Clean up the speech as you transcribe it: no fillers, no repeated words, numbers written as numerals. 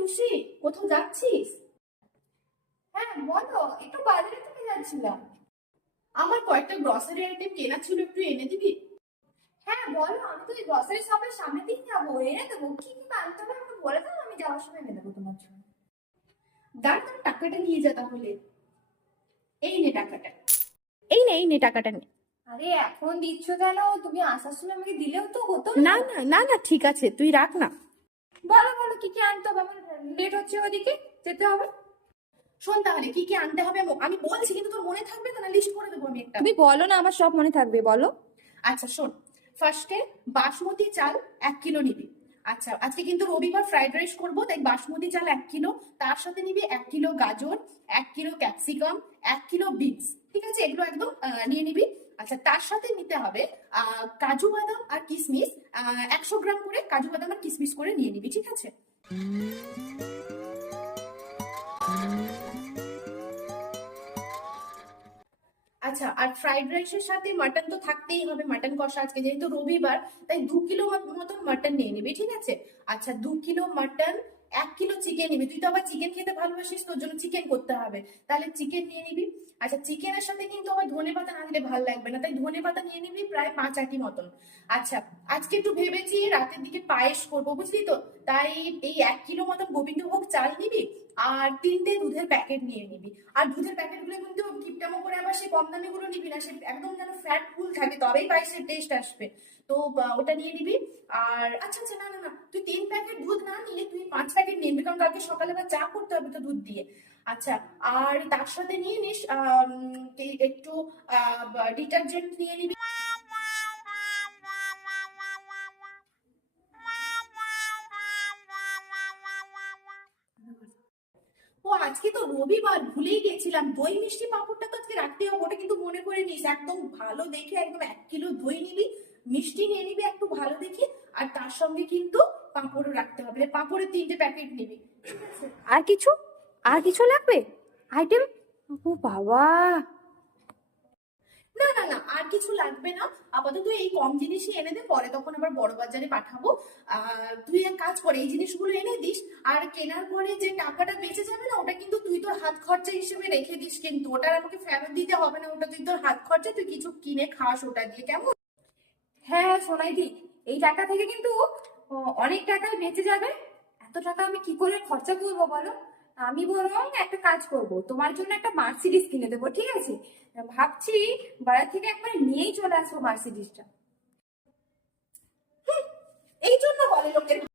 টুসি, কোথাও যাচ্ছিস? হ্যাঁ বলো, একটু বাজারে থেকে যাচ্ছিলাম। আমার কয়েকটা গ্রসারি আইটেম কেনা ছিল, একটু এনে দিবি? হ্যাঁ বলো, আমি তো এই গ্রসারি শপের সামনে দিয়ে যাবো, এনে দেবো। কি কি আনতে হবে আমাকে বলে দাও, আমি যাওয়ার সময় এনে দেবো তোমার জন্য। দাঁড়া তোর টাকাটা নিয়ে যা তাহলে। এই নে টাকাটা, এই নে টাকাটা নে। আরে এখন দিচ্ছ কেন? তুমি আসার সময় আমাকে দিলেও তো হতো না না। না না না, ঠিক আছে, তুই রাখ না। বলো বলো, কি কি আনতে হবে? আমার লেট হচ্ছে, ওদিকে যেতে হবে। শোন তাহলে কি কি আনতে হবে আমি বলছি, কিন্তু তোর মনে থাকবে তো না? লিস্ট করে দেবো আমি একটা। তুমি বলো না, আমার সব মনে থাকবে, বলো। আচ্ছা শোন, ফার্স্টে বাসমতি চাল 1 কিলো নিবি। আচ্ছা আজকে কিন্তু রবিবার, ফ্রাইড রাইস করবো, তাই বাসমতি চাল 1 কিলো। তার সাথে নিবি 1 কিলো গাজর, 1 কিলো ক্যাপসিকাম, 1 কিলো বিনস। ঠিক আছে, এগুলো একদম নিয়ে নিবি। আচ্ছা তার সাথে নিতে হবে কাজু বাদাম আর কিশমিশ, 100 গ্রাম করে কাজু বাদাম আর কিশমিশ করে নিয়ে নিবি, ঠিক আছে? আচ্ছা, আর ফ্রাইড রাইসের সাথে মাটন তো থাকতেই হবে, মাটন কষা আজকে যেহেতু রবিবার, তাই 2 কিলো মতন মাটন নিয়ে নিবি, ঠিক আছে? আচ্ছা 2 কিলো মাটন, 1 কিলো চিকেন নিবি। তুই তো আবার চিকেন খেতে ভালোবাসিস, তোর জন্য চিকেন করতে হবে, তাহলে চিকেন নিয়ে নিবি। আচ্ছা চিকেনের সাথে কিন্তু আবার ধনে পাতা না দিলে ভালো লাগবে না, তাই ধনে পাতা নিয়ে নিবি প্রায় 5 আটি মতন। আচ্ছা আজকে একটু ভেবেছি রাতের দিকে পায়েস করবো, বুঝলি তো, তাই এই 1 কিলো মতন গোবিন্দভোগ চাল নিবি, আর 3টে দুধের প্যাকেট নিয়ে নিবি। আর দুধের প্যাকেটগুলো কিন্তু কিপটামো করে আবার সে কম দামি গুলো নিবি না, সে একদম যেন ফ্যাট ফুল থাকে, তবেই পায়েসের টেস্ট আসবে। তো ওটা নিয়ে নিবি। আর আচ্ছা আচ্ছা, না না না, তুই 3 প্যাকেট দুধ না নিয়ে তুই 5 প্যাকেট নিবি, কারণ কালকে সকালে আবার চা করতে হবে তো দুধ দিয়ে। আচ্ছা, আর তার সাথে নিয়ে নিস একটু ডিটারজেন্ট নিয়ে নিবি। ও আজকে তো রবিবার, ভুলেই গেছিলাম, দই মিষ্টি পাঁপড়টা তো আজকে রাখতে হবে, ওটা কিন্তু মনে করে নিস। একদম ভালো দেখে একদম 1 কিলো দই নিবি, মিষ্টি নিয়ে নিবি একটু ভালো দেখে, আর তার সঙ্গে কিন্তু পাঁপড়ও রাখতে হবে, পাঁপড়ের 3টে প্যাকেট নিবি, ঠিক আছে? আর কিছু? আর কিছু লাগবে আইটেম? ও বাবা! না না না, আর কিছু লাগবে না, আপাতত এই কম জিনিসই এনে দে, পরে তখন আবার বড় বাজারে পাঠাবো। তুই এক কাজ কর, এই জিনিসগুলো এনে দিস, আর কেনার পরে যে টাকাটা বেঁচে যাবে না, ওটা কিন্তু তুই তোর হাত খরচা হিসেবে রেখে দিস, কিন্তু ওটা আর আমাকে ফেরত দিতে হবে না, ওটা তুই তোর হাত খরচা, তুই কিছু কিনে খাস ওটা দিয়ে, কেমন? হ্যাঁ সোনাই, ঠিক। এই টাকা থেকে কিন্তু অনেক টাকাই বেঁচে যাবে। এত টাকা আমি কি করে খরচা করবো বলো? আমি বরং একটা কাজ করব, তোমার জন্য একটা মার্সিডিজ কিনে দেবো, ঠিক আছে? ভাবছি বাজার থেকে একবার নিয়েই চলে আসবো মার্সিডিজটা। এই জন্য বলে লোকের